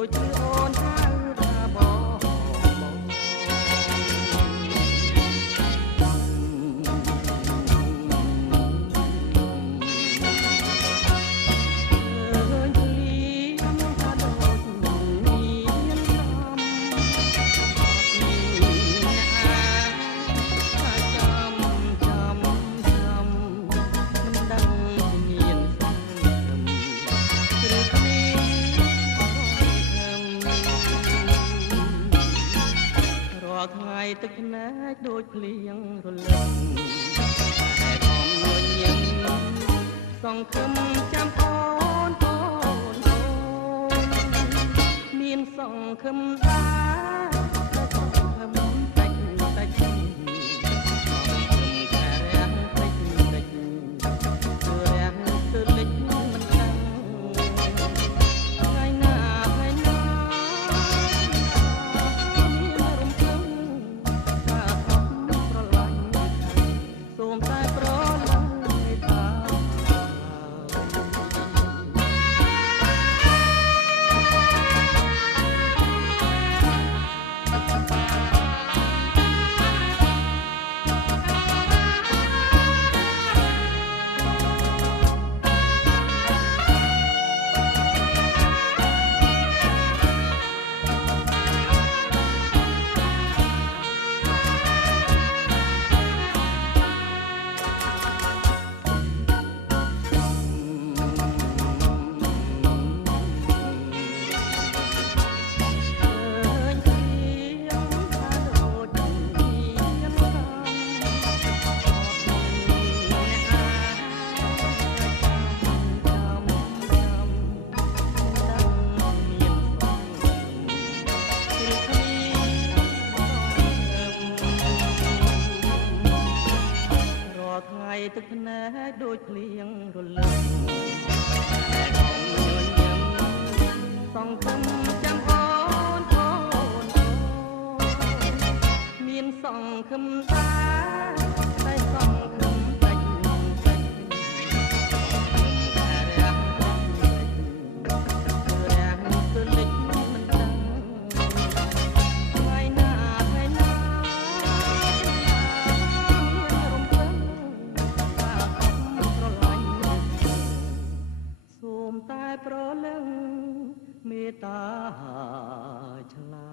ដូចជាអូនហៅថាបងថ្ងៃទឹកភ្នែកដូចភ្លៀងរលឹមតែបំលញញឹមសង្ឃឹមចាំអូនអូនអូនមានសង្ឃឹមដែរតែសង្ឃឹមតិចតិចសង្ឃឹមតែរាំងតិចតិចគឺរាំងទៅលិចមិនដឹងថ្ងៃណាថ្ងៃណាសូមតែប្រឡងមេត្តា ថ្ងៃទឹកភ្នែកដូចភ្លៀងរលឹមតែកំញញឹមសង្ឃឹមចាំអូនអូនអូនមានសង្ឃឹមដែរតែសង្ឃឹមតិចតិចតែរាំងតិចគឺរាំងគឺលិចមិនដឹងថ្ងៃណាថ្ងៃណាសូមតែប្រលឹងមេត្តាឆ្លា